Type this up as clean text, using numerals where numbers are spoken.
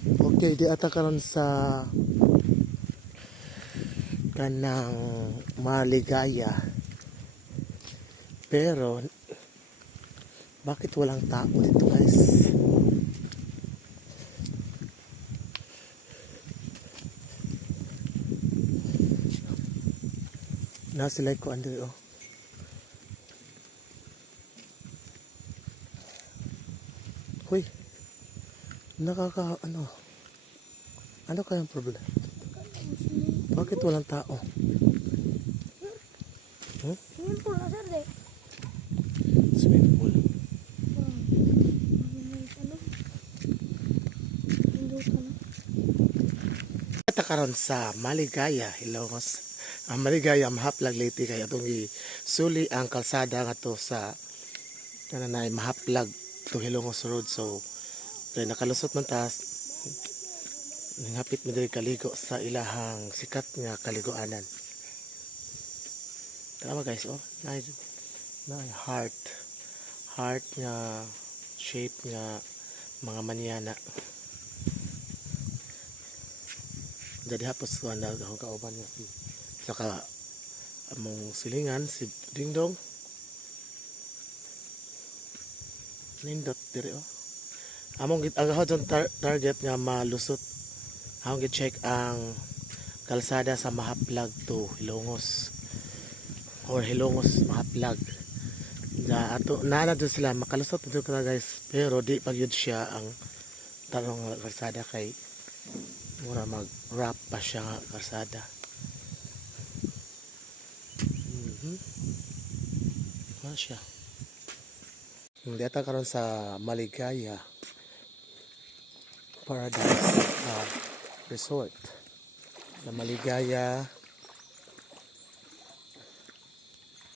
Okay, di ata karon sa kanang Maligaya. Pero bakit walang tao dito, guys? Sila ko ando oh. Hoy, ano kayang problema? Bakit walang tao? Swimming pool na sir de. Swimming pool. Kita karon sa Maligaya, Ilongos. Ang Maligaya mahaplag liti kay atong suli ang kalsada nga to sa kananay mahaplag to Hilongos Road. So kay nakalusot man taas hapit mi diri kaligo sa ilahang sikat nga kaliguanan. Tama guys, oh, nice. Heart nga shape nga mga manyana. Jadi hapos ko na akong kauban nga si saka among silingan si Dingdong. Nindot diri oh. Among agahon target nga malusot. Among gi-check ang kalsada sa Mahaplag to Hilongos or Hilongos Mahaplag. Da ato na doon sila makalusot dito ka guys, pero di pag yun siya ang tarong kalsada kay mura mag-wrap pa siya nga kalsada. Ano siya? Hindi ata karon sa Maligaya Paradise Resort. Sa Maligaya